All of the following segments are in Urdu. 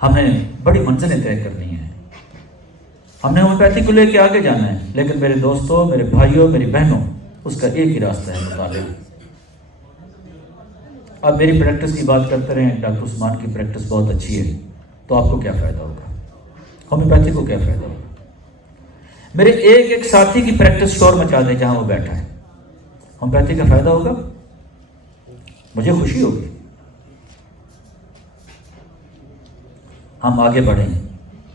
ہمیں بڑی منزلیں طے کرنی ہیں، ہم نے ہومیوپیتھی کو لے کے آگے جانا ہے، لیکن میرے دوستوں، میرے بھائیوں، میری بہنوں، اس کا ایک ہی راستہ ہے، مطالعہ۔ اب میری پریکٹس کی بات کرتے رہے ہیں، ڈاکٹر عثمان کی پریکٹس بہت اچھی ہے، تو آپ کو کیا فائدہ ہوگا؟ ہومیوپیتھی کو کیا فائدہ ہوگا؟ میرے ایک ساتھی کی پریکٹس شور مچا دے جہاں وہ بیٹھا ہے، ہومیوپیتھی کا فائدہ ہوگا؟ مجھے خوشی ہوگی۔ ہم آگے بڑھیں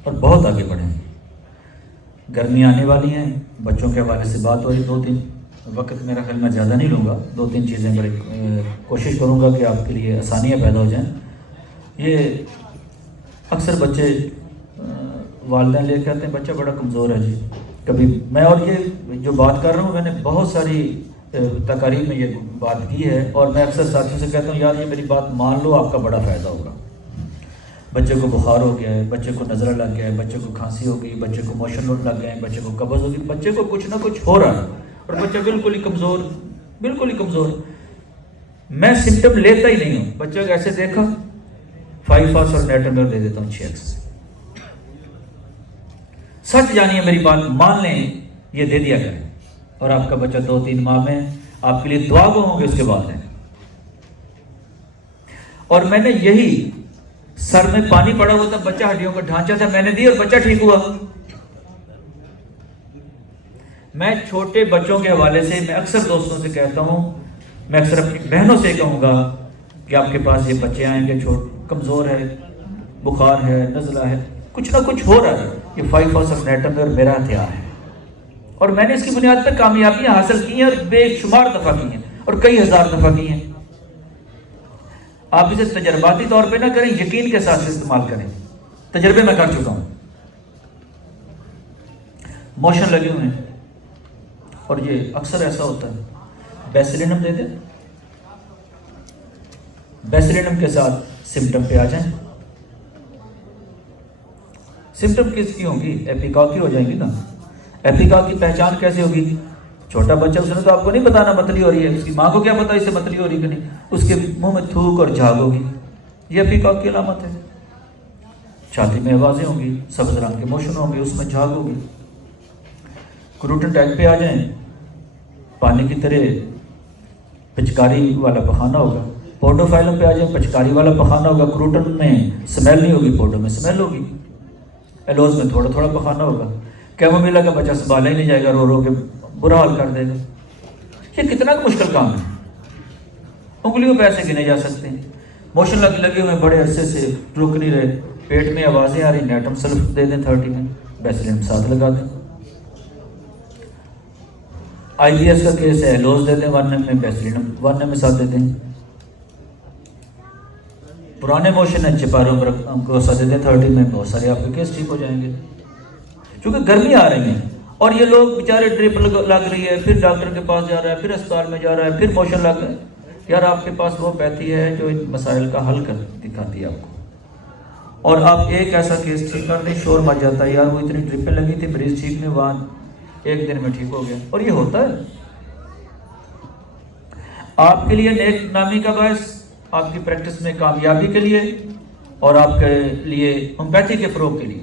اور بہت آگے بڑھیں۔ گرمیاں آنے والی ہیں، بچوں کے حوالے سے بات ہو رہی، 2-3 وقت میرا خیال میں زیادہ نہیں لوں گا، 2-3 چیزیں کوشش کروں گا کہ آپ کے لیے آسانیاں پیدا ہو جائیں۔ یہ اکثر بچے والدین لے کے آتے ہیں، بچہ بڑا کمزور ہے جی، کبھی میں، اور یہ جو بات کر رہا ہوں میں نے بہت ساری تقاریب میں یہ بات کی ہے، اور میں اکثر ساتھیوں سے کہتا ہوں یار یہ میری بات مان لو، آپ کا بڑا فائدہ ہوگا۔ بچے کو بخار ہو گیا ہے، بچے کو نظرہ لگ گیا ہے، بچے کو کھانسی ہو گئی، بچے کو موشن لگ گئے ہیں، بچے کو قبض ہو گئی، بچے کو کچھ نہ کچھ ہو رہا ہے، اور بچہ بالکل ہی کمزور، بالکل ہی کمزور۔ میں سمٹم لیتا ہی نہیں ہوں، بچے کو ایسے دیکھا 5 اور نیٹنگر دے دیتا ہوں 6x۔ سچ جانیے، میری بات مان لیں، یہ دے دیا کریں، اور آپ کا بچہ 2-3 ماہ میں آپ کے لیے دعا گو ہوں گے اس کے بعد ہے۔ اور میں نے یہی سر میں پانی پڑا ہوا تھا، بچہ ہڈیوں کا ڈھانچہ تھا، میں نے دی اور بچہ ٹھیک ہوا۔ میں چھوٹے بچوں کے حوالے سے میں اکثر دوستوں سے کہتا ہوں، میں اکثر اپنی بہنوں سے کہوں گا کہ آپ کے پاس یہ بچے آئیں گے کمزور ہے، بخار ہے، نزلہ ہے، کچھ نہ کچھ ہو رہا ہے، یہ 5 اور نیٹنگر میرا ہتھیار ہے، اور میں نے اس کی بنیاد پر کامیابیاں حاصل کی ہیں، اور بے شمار دفعہ کی ہیں، اور کئی ہزار دفعہ کی ہیں۔ آپ اسے تجرباتی طور پہ نہ کریں، یقین کے ساتھ استعمال کریں، تجربے میں کر چکا ہوں۔ موشن لگے ہوئے ہیں، اور یہ اکثر ایسا ہوتا ہے، بیسیلینم دے دیں، بیسیلینم کے ساتھ سمٹم پہ آ جائیں۔ سمٹم کس کی ہوں گی؟ ایپیکاک کی ہو جائیں گی نا۔ ایپیکاک کی پہچان کیسے ہوگی؟ چھوٹا بچہ، اس نے تو آپ کو نہیں بتانا متلی ہو رہی ہے، اس کی ماں کو کیا پتا اس سے متلی ہو رہی کہ نہیں، اس کے منہ میں تھوک اور جھاگ ہوگی، یہ ایپیکاک کی علامت ہے۔ چھاتی میں آوازیں ہوں گی، سبز رنگ کے موشن ہوں گے، اس میں جھاگ ہوگی۔ کروٹن ٹیگ پہ آ جائیں، پانی کی طرح پچکاری والا پخانہ ہوگا۔ پوڈوفائلم پہ آ جائیں، پچکاری والا پخانہ ہوگا، کروٹن میں سمیل نہیں ہوگی، پوڈو میں سمیل ہوگی۔ ایلوز میں تھوڑا تھوڑا پخانہ ہوگا۔ کیمومیلا کا بچہ سنبھالا ہی نہیں جائے گا، رو رو کے برا حال کر دے گا۔ یہ کتنا مشکل کام ہے، انگلیوں پہ ایسے گنے جا سکتے ہیں۔ موشن لگے ہوئے بڑے عرصے سے رک نہیں رہے، پیٹ میں آوازیں آ رہی، نیٹم سلف دے دیں 30 میں، بیسیلینم ساتھ لگا دیں۔ آئی بی ایس کا کیس ہے، ایلوز دے دیں 1 ایم میں، بیسیلینم 1 ایم میں ساتھ دے دیں۔ پرانے موشن ہیں، چپاروں پر کو ساتھ دے دیں 30 میں، بہت سارے آپ کے کیس ٹھیک ہو جائیں گے۔ چونکہ گرمی آ رہی ہیں، اور یہ لوگ بیچارے ڈرپ لگ رہی ہے، پھر ڈاکٹر کے پاس جا رہا ہے، پھر اسپتال میں جا رہا ہے، پھر موشن لگ رہا ہے۔ یار آپ کے پاس وہ پیتھی ہے جو ان مسائل کا حل کر دکھاتی ہے آپ کو، اور آپ ایک ایسا کیس ٹھیک کر دیں، شور مچ جاتا ہے، یار وہ اتنی ڈرپیں لگی تھی، مریض ٹھیک نہیں ہوا، 1 دن میں ٹھیک ہو گیا، اور یہ ہوتا ہے۔ آپ کے لیے نیک نامی کا باعث، آپ کی پریکٹس میں کامیابی کے لیے، اور آپ کے لیے ہومیوپیتھی کے فروغ کے لیے۔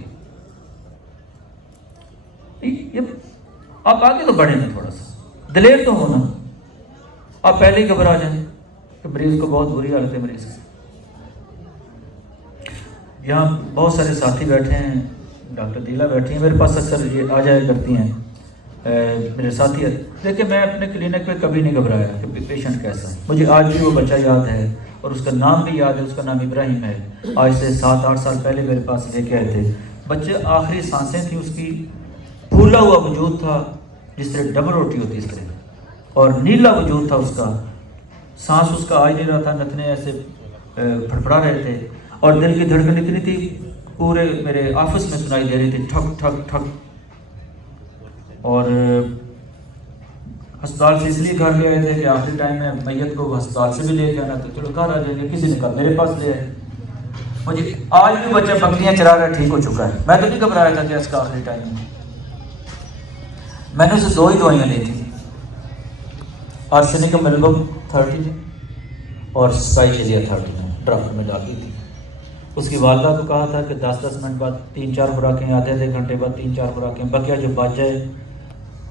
آپ آگے تو بڑھیں نا، تھوڑا سا دلیر تو ہونا۔ آپ پہلے ہی گھبرا جائیں کہ مریض کو بہت بری حالت ہے، مریض کی۔ یہاں بہت سارے ساتھی بیٹھے ہیں، ڈاکٹر دیلا بیٹھی ہیں، میرے پاس اکثر یہ آ جایا کرتی ہیں میرے ساتھی۔ دیکھیں میں اپنے کلینک پہ کبھی نہیں گھبرایا کہ پیشنٹ کیسا ہے، مجھے آج بھی وہ بچہ یاد ہے، اور اس کا نام بھی یاد ہے، اس کا نام ابراہیم ہے۔ آج سے 7-8 سال پہلے میرے پاس لے کے آئے تھے بچے، آخری سانسیں تھیں اس کی، پھولا ہوا وجود تھا جس طرح ڈبل روٹی ہوتی اس طرح، اور نیلا وجود تھا اس کا، سانس اس کا آ ہی نہیں رہا تھا، نتنے ایسے پھڑپڑا رہے تھے، اور دل کی دھڑکن اتنی تھی پورے میرے آفس میں سنائی دے رہی تھی، ٹھک ٹھک ٹھک۔ اور ہسپتال سے اس لیے گھر لے آئے تھے کہ آخری ٹائم میں میت کو ہسپتال سے بھی لے کے آنا، تو چلو گھر آ جائیں گے، کسی نے کہا میرے پاس لے آئے۔ مجھے آج بھی بچہ بکریاں چرا رہا ہے، ٹھیک ہو چکا ہے، میں تو نہیں گھبرایا تھا کہ اس کا آخری ٹائم میں۔ میں نے اسے 2 ہی دوائیاں لی تھی، آرسینک ملبم 30 میں، اور سائکلیا 30 میں ڈراپ میں ڈال دی تھی۔ اس کی والدہ کو کہا تھا کہ 10-10 منٹ بعد 3-4 خوراکیں، آدھے گھنٹے بعد 3-4 خوراکیں، بقیہ جو بچ جائے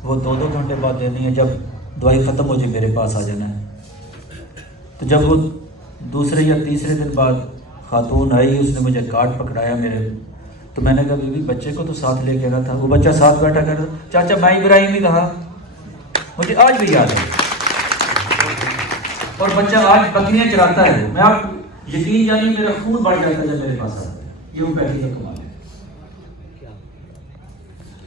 وہ 2-2 گھنٹے بعد دینی ہے، جب دوائی ختم ہو جائے میرے پاس آ جانا ہے۔ تو جب وہ دوسرے یا تیسرے دن بعد خاتون آئی، اس نے مجھے کارڈ پکڑایا میرے، تو میں نے کہا بیوی بچے کو تو ساتھ لے کے آنا تھا۔ وہ بچہ ساتھ بیٹھا کر چاچا میں ابراہیم ہی کہا، مجھے آج بھی یاد ہے۔ اور بچہ آج بکریاں چراتا ہے۔ میں آپ یقین جانیے میرا خون بڑھ جاتا ہے جب میرے پاس آتا ہے، یہ وہ پیسے کا کمال ہے۔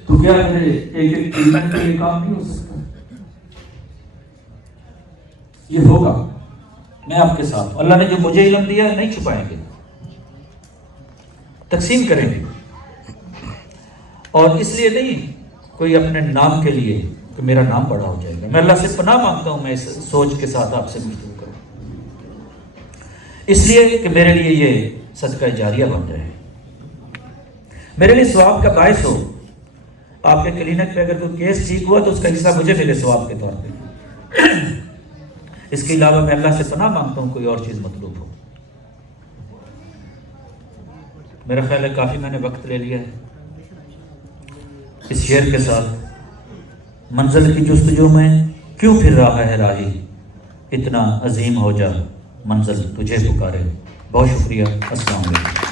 تو کیا میرے ایک کلینک میں یہ کام نہیں ہو سکتا؟ یہ ہوگا، میں آپ کے ساتھ، اللہ نے جو مجھے علم دیا ہے نہیں چھپائیں گے، تقسیم کریں گے۔ اور اس لیے نہیں کوئی اپنے نام کے لیے کہ میرا نام بڑا ہو جائے گا۔ میں اللہ سے پناہ مانگتا ہوں میں اس سوچ کے ساتھ آپ سے گفتگو کروں، اس لیے کہ میرے لیے یہ صدقہ جاریہ بن جائے، میرے لیے ثواب کا باعث ہو۔ آپ کے کلینک پہ اگر کوئی کیس ٹھیک ہوا تو اس کا حصہ مجھے ملے ثواب کے طور پہ۔ اس کے علاوہ میں اللہ سے پناہ مانگتا ہوں کوئی اور چیز مطلوب ہو۔ میرا خیال ہے کافی میں نے وقت لے لیا ہے۔ اس شعر کے ساتھ، منزل کی جستجو میں کیوں پھر رہا ہے راہی، اتنا عظیم ہو جا منزل تجھے پکارے۔ بہت شکریہ، السلام علیکم۔